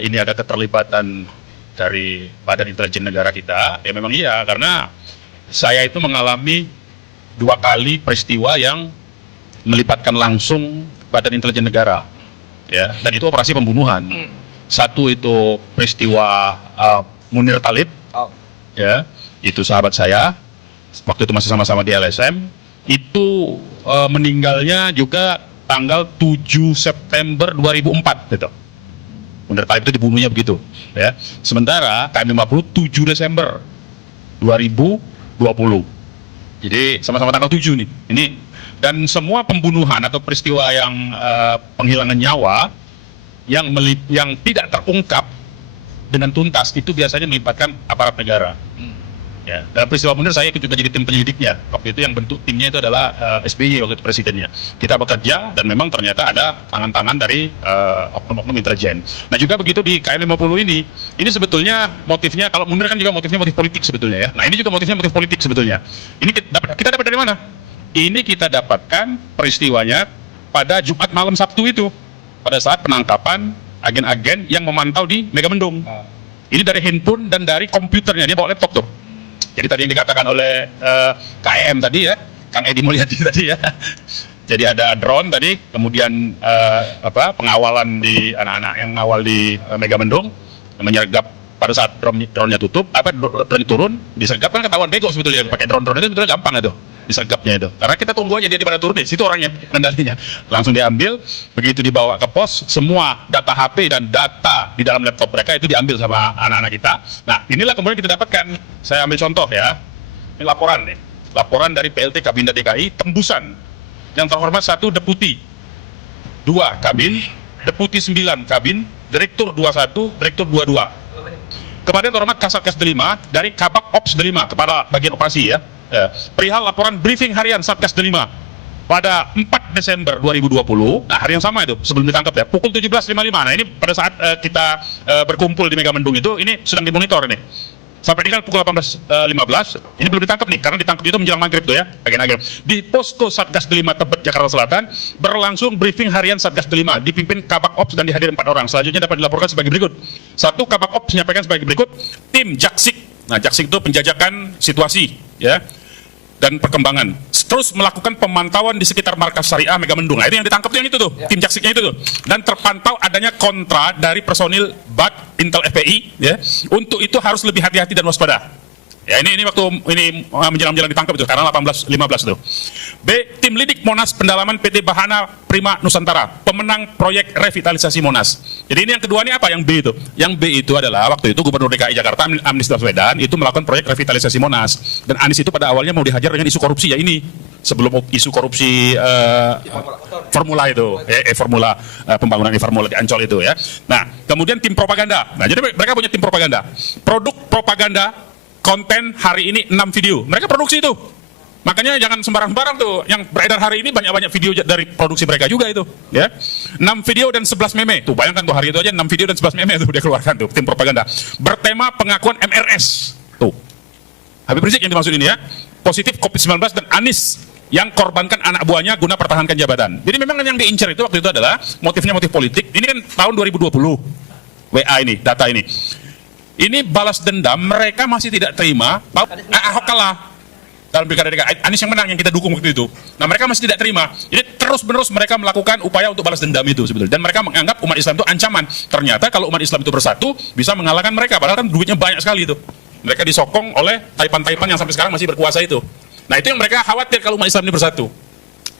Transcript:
Ini ada keterlibatan dari Badan Intelijen Negara kita, ya memang iya, karena saya itu mengalami 2 kali peristiwa yang melibatkan langsung Badan Intelijen Negara, ya, dan itu operasi pembunuhan. Satu itu peristiwa Munir Talib, ya, itu sahabat saya, waktu itu masih sama-sama di LSM, itu meninggalnya juga tanggal 7 September 2004, gitu. Munir Talib itu dibunuhnya begitu, ya. Sementara KM50 7 Desember 2020. Jadi sama-sama tanggal 7 nih. Ini dan semua pembunuhan atau peristiwa yang penghilangan nyawa yang tidak terungkap dengan tuntas itu biasanya melibatkan aparat negara. Ya, dalam peristiwa Munir saya juga jadi tim penyelidiknya. Waktu itu yang bentuk timnya itu adalah SBY waktu itu presidennya. Kita bekerja dan memang ternyata ada tangan-tangan dari oknum-oknum intelijen. Nah juga begitu di KM50 ini sebetulnya motifnya, kalau Munir kan juga motifnya motif politik sebetulnya ya. Nah ini juga motifnya motif politik sebetulnya. Ini kita dapat dari mana? Ini kita dapatkan peristiwanya pada Jumat malam Sabtu itu, pada saat penangkapan agen-agen yang memantau di Megamendung. Ini dari handphone dan dari komputernya, dia bawa laptop tuh. Jadi tadi yang dikatakan oleh KM tadi ya, Kang Edi Mulyadi tadi ya. Jadi ada drone tadi, kemudian pengawalan di anak-anak yang ngawal di Megamendung, menyergap pada saat drone-nya tutup, drone turun, disergap kan ketahuan bego sebetulnya, pakai drone itu sebetulnya gampang itu, disergapnya itu. Karena kita tunggu aja dia di mana turun, di situ orangnya kendalinya. Langsung diambil, begitu dibawa ke pos, semua data HP dan data di dalam laptop mereka itu diambil sama anak-anak kita. Nah, inilah kemudian kita dapatkan, saya ambil contoh ya. Ini laporan nih. Laporan dari PLT Kabinda DKI, tembusan. Yang terhormat 1 deputi, 2 kabin, deputi 9 kabin, direktur 21, direktur 22. Kemudian terhormat Kasatgas Delima dari Kabak Ops Delima, kepala bagian operasi ya. Perihal laporan briefing harian Satgas Delima pada 4 Desember 2020, nah hari yang sama itu sebelum ditangkap ya, pukul 17.55. Nah ini pada saat kita berkumpul di Megamendung itu, ini sedang dimonitor ini. Sampai dengan pukul 18.15, ini belum ditangkap nih, karena ditangkap itu menjelang maghrib tuh ya, agen-agen. Di posko Satgas Delima Tebet, Jakarta Selatan, berlangsung briefing harian Satgas Delima, dipimpin Kabak Ops dan dihadiri 4 orang. Selanjutnya dapat dilaporkan sebagai berikut. 1, Kabak Ops menyampaikan sebagai berikut, tim Jaksik. Nah, Jaksik itu penjajakan situasi, ya, dan perkembangan. Terus melakukan pemantauan di sekitar markas syariah Megamendung. Nah, itu yang ditangkap tuh yang itu tuh, tim Jaksiknya itu tuh. Dan terpantau adanya kontra dari personil BAT Intel FPI, ya. Untuk itu harus lebih hati-hati dan waspada. Ya, ini waktu ini menjelang-menjelang ditangkap itu, karena 18.15 itu. B, tim lidik Monas pendalaman PT Bahana Prima Nusantara, pemenang proyek revitalisasi Monas. Jadi ini yang kedua ini apa? Yang B itu. Yang B itu adalah waktu itu Gubernur DKI Jakarta Anies Baswedan itu melakukan proyek revitalisasi Monas. Dan Anies itu pada awalnya mau dihajar dengan isu korupsi ya ini. Sebelum isu korupsi formula itu, formula pembangunan formula di Ancol itu ya. Nah, kemudian tim propaganda. Nah, jadi mereka punya tim propaganda. Produk propaganda konten hari ini 6 video. Mereka produksi itu. Makanya jangan sembarang-sembarang tuh. Yang beredar hari ini banyak-banyak video dari produksi mereka juga itu. Ya. 6 video dan 11 meme. Tuh bayangkan tuh hari itu aja 6 video dan 11 meme tuh dia keluarkan tuh. Tim propaganda. Bertema pengakuan MRS. Tuh. Habib Rizik yang dimaksud ini ya. Positif COVID-19 dan Anies yang korbankan anak buahnya guna pertahankan jabatan. Jadi memang yang diincar itu waktu itu adalah motifnya motif politik. Ini kan tahun 2020. WA ini, data ini. Ini balas dendam, mereka masih tidak terima, Ahok kalah dalam pilkada DKI, Anies yang menang yang kita dukung waktu itu. Nah mereka masih tidak terima, jadi terus-menerus mereka melakukan upaya untuk balas dendam itu sebetulnya. Dan mereka menganggap umat Islam itu ancaman. Ternyata kalau umat Islam itu bersatu, bisa mengalahkan mereka, padahal kan duitnya banyak sekali itu. Mereka disokong oleh taipan-taipan yang sampai sekarang masih berkuasa itu. Nah itu yang mereka khawatir kalau umat Islam ini bersatu.